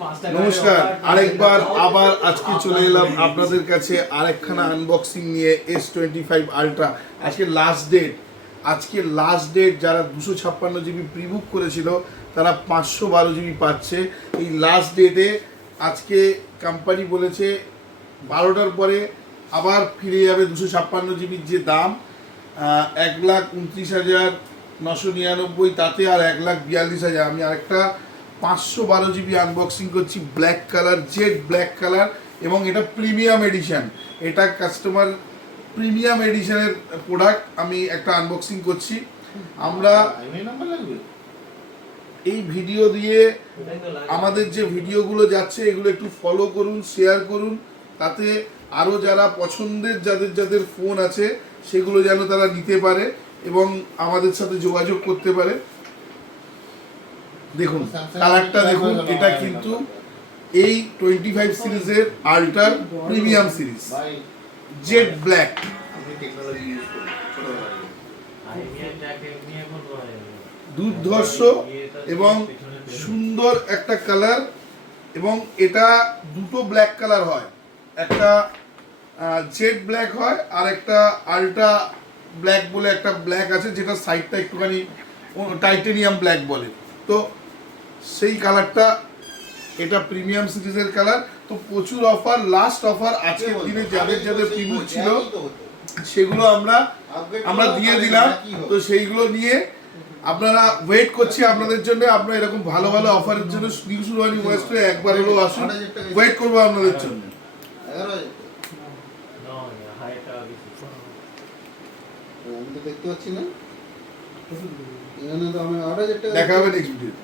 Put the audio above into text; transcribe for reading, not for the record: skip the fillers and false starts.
নমস্কার, আরেকবার আবার আজকে চলে এলাম আপনাদের কাছে আরেকখানা আনবক্সিং নিয়ে S25 আলট্রা। আজকে লাস্ট ডেট যারা 256 জিবি প্রিবুক করেছিল তারা 512 জিবি পাচ্ছে। এই লাস্ট ডেটে আজকে কোম্পানি বলেছে 12টার পরে আবার ফিরে যাবে 256 জিবির যে দাম 1,29,999, তাতে আর 1,42,000। আমি আরেকটা 512 জিবি আনবক্সিং করছি, black colour, jet black colour, এবং এটা প্রিমিয়াম এডিশন। এটা কাস্টমার প্রিমিয়াম এডিশনের প্রোডাক্ট আমি একটা আনবক্সিং করছি। আমরা এই ভিডিও দিয়ে আমাদের যে ভিডিওগুলো যাচ্ছে এগুলো একটু ফলো করুন, শেয়ার করুন, তাতে আরও যারা পছন্দের যাদের ফোন আছে সেগুলো যেন তারা নিতে পারে এবং আমাদের সাথে যোগাযোগ করতে পারে। দেখুন কালারটা দেখুন, এটা কিন্তু এই 25 সিরিজের আল্ট্রার প্রিমিয়াম সিরিজ, জেড ব্ল্যাক। দুর্ধর্ষ এবং সুন্দর একটা কালার, এবং এটা দুটো ব্ল্যাক কালার হয়, একটা জেড ব্ল্যাক হয় আর একটা আল্ট্রা ব্ল্যাক বলে একটা ব্ল্যাক আছে, যেটা সাইডটা একটুখানি টাইটেনিয়াম ব্ল্যাক বলে। তো সেই কালারটা, এটা প্রিমিয়াম সিরিজের কালার। তো প্রচুর অফার, লাস্ট অফার আজকের দিনে যাদের প্রিভিউ ছিল সেগুলো আমরা দিয়ে দিলাম। তো সেইগুলো নিয়ে আপনারা ওয়েট করছি আপনাদের জন্য। আপনারা এরকম ভালো ভালো অফারের জন্য নিউ সুরবানি ওয়েস্টে একবার হলেও আসুন, ওয়েট করবো আপনাদের জন্য। দেখতে পাচ্ছি না, দেখা হবে নেক্সট ভিডিও।